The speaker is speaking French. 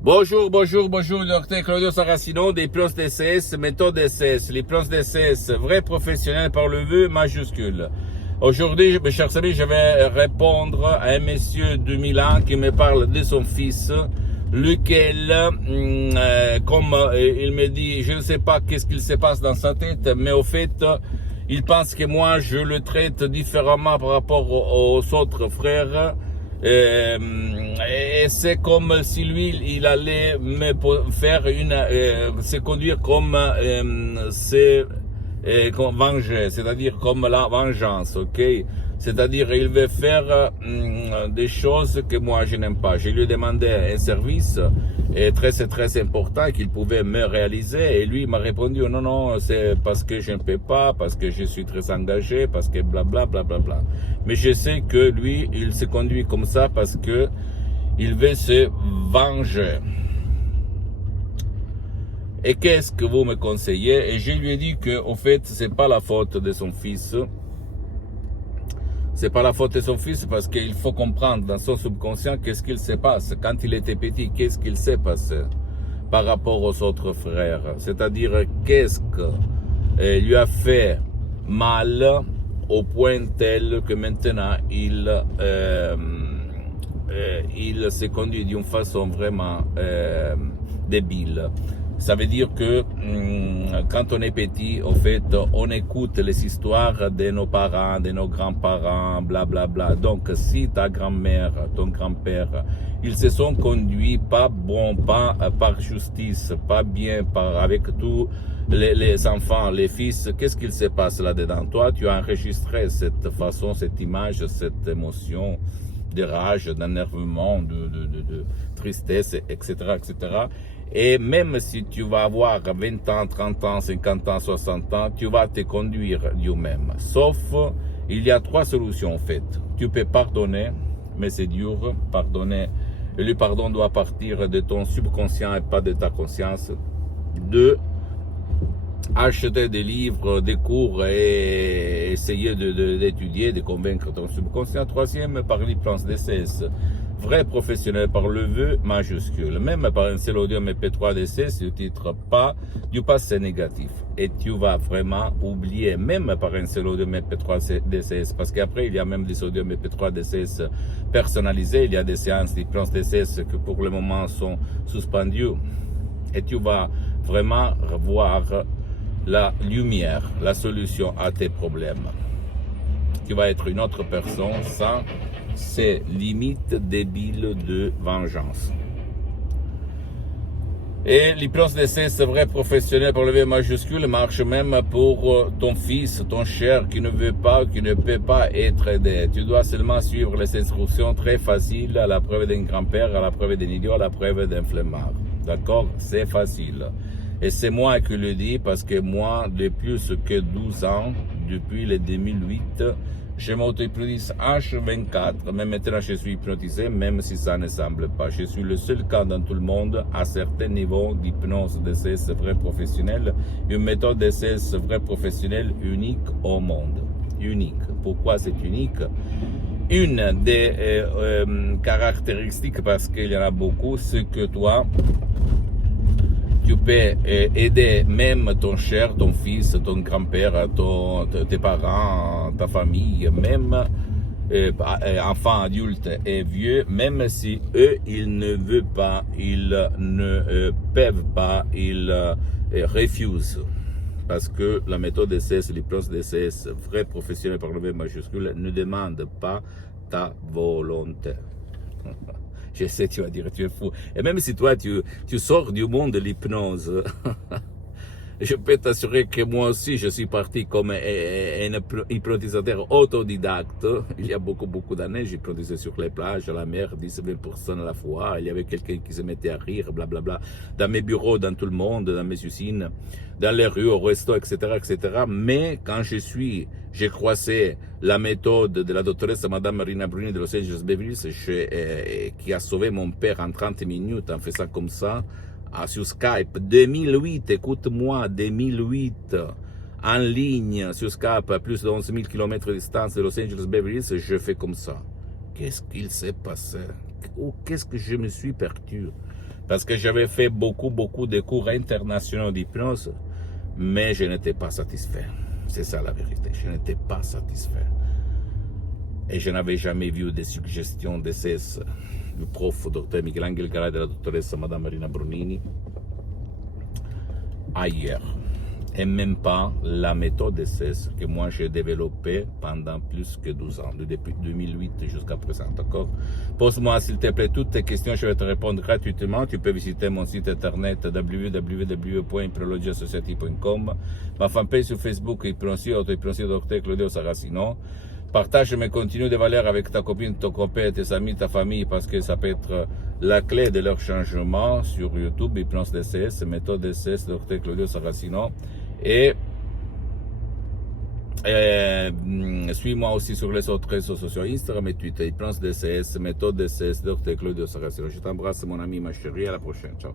Bonjour, docteur Claudio Saracino d'Hypnose DCS, méthode DCS, l'hypnose DCS, vrai professionnel par le vœu majuscule. Aujourd'hui, mes chers amis, je vais répondre à un monsieur de Milan qui me parle de son fils, lequel, comme il me dit, je ne sais pas qu'est-ce qu'il se passe dans sa tête, mais au fait, il pense que moi, je le traite différemment par rapport aux autres frères. Et c'est comme si lui, il allait me faire se conduire comme comme venger, c'est-à-dire comme la vengeance, ok? C'est-à-dire, il veut faire des choses que moi je n'aime pas. Je lui ai demandé un service très important qu'il pouvait me réaliser, et lui m'a répondu non, c'est parce que je ne peux pas, parce que je suis très engagé, parce que bla. Mais je sais que lui, il se conduit comme ça parce que il veut se venger. Et qu'est-ce que vous me conseillez? Et je lui ai dit que, au fait, c'est pas la faute de son fils. C'est pas la faute de son fils parce qu'il faut comprendre dans son subconscient qu'est-ce qu'il se passe. Quand il était petit, qu'est-ce qu'il s'est passé par rapport aux autres frères? C'est-à-dire, qu'est-ce que lui a fait mal au point tel que maintenant il se conduit d'une façon vraiment débile. Ça veut dire que quand on est petit, en fait, on écoute les histoires de nos parents, de nos grands-parents, blablabla. Donc, si ta grand-mère, ton grand-père, ils se sont conduits pas par justice, pas bien avec tous les enfants, les fils, qu'est-ce qu'il se passe là-dedans? Toi, tu as enregistré cette façon, cette image, cette émotion de rage, d'énervement, de tristesse, etc. Et même si tu vas avoir 20 ans, 30 ans, 50 ans, 60 ans, tu vas te conduire du-même. Sauf, il y a 3 solutions en fait. Tu peux pardonner, mais c'est dur, pardonner. Et le pardon doit partir de ton subconscient et pas de ta conscience. 2, acheter des livres, des cours et essayer d'étudier, de convaincre ton subconscient. 3e, par l'hypnose DCS. Vrai professionnel par le vœu majuscule. Même par un seul audio MP3 DCS, du titre pas du passé négatif. Et tu vas vraiment oublier, même par un seul audio MP3 DCS, parce qu'après, il y a même des audios MP3 DCS personnalisés. Il y a des séances d'hypnose DCS que pour le moment sont suspendues. Et tu vas vraiment voir la lumière, la solution à tes problèmes. Tu vas être une autre personne sans ces limites débiles de vengeance. Et l'hypnose DCS vrai professionnel pour le V majuscule marche même pour ton fils, ton cher qui ne veut pas, qui ne peut pas être aidé. Tu dois seulement suivre les instructions très faciles à la preuve d'un grand-père, à la preuve d'un idiot, à la preuve d'un flemmard. D'accord? C'est facile. Et c'est moi qui le dis parce que moi, depuis plus que 12 ans, depuis le 2008, je m'auto-hypnotise H24. Même maintenant, je suis hypnotisé, même si ça ne semble pas. Je suis le seul cas dans tout le monde à certains niveaux d'hypnose DCS vrai professionnel. Une méthode DCS vrai professionnel unique au monde. Unique. Pourquoi c'est unique? Une des caractéristiques, parce qu'il y en a beaucoup, c'est que toi, tu peux aider même ton cher, ton fils, ton grand-père, tes parents, ta famille, même enfants, adultes et vieux, même si eux, ils ne veulent pas, ils ne peuvent pas, ils refusent. Parce que la méthode DCS, l'hypnose DCS, vrai professionnel par le V majuscule, ne demande pas ta volonté. Je sais, tu vas dire, tu es fou. Et même si toi, tu sors du monde de l'hypnose, je peux t'assurer que moi aussi, je suis parti comme un hypnotisateur autodidacte. Il y a beaucoup d'années, j'hypnotisais sur les plages, à la mer, 10-20 personnes à la fois. Il y avait quelqu'un qui se mettait à rire, blablabla. Dans mes bureaux, dans tout le monde, dans mes usines, dans les rues, au resto, etc. Mais quand j'ai croisé la méthode de la doctoresse Madame Marina Bruni de Los Angeles Beverly Hills, qui a sauvé mon père en 30 minutes en faisant comme ça, sur Skype, 2008, écoute-moi, 2008, en ligne, sur Skype, à plus de 11 000 km de distance de Los Angeles Beverly Hills, je fais comme ça. Qu'est-ce qu'il s'est passé? Ou qu'est-ce que je me suis perdu? Parce que j'avais fait beaucoup de cours internationaux d'hypnose, mais je n'étais pas satisfait. C'est ça la vérité, je n'étais pas satisfait. Et je n'avais jamais vu des suggestions DCS du prof Dr Michelangelo Garay et de la doctoresse Madame Marina Brunini ailleurs. Et même pas la méthode DCS que moi j'ai développée pendant plus que 12 ans, depuis 2008 jusqu'à présent, d'accord? Pose-moi s'il te plaît toutes tes questions, je vais te répondre gratuitement. Tu peux visiter mon site internet www.hypnologiassociative.com, ma fanpage sur Facebook, Hypnosie, Dr Claudio Saracino. Partage mes contenus de valeur avec ta copine, ton copain, tes amis, ta famille, parce que ça peut être la clé de leur changement sur YouTube, Hypnose DCS, méthode DCS, Dr Claudio Saracino. Et suis-moi aussi sur les autres réseaux sociaux, Instagram et Twitter, Hypnose DCS, méthode DCS, Dr Claudio Saracino. Je t'embrasse mon ami, ma chérie, à la prochaine, ciao.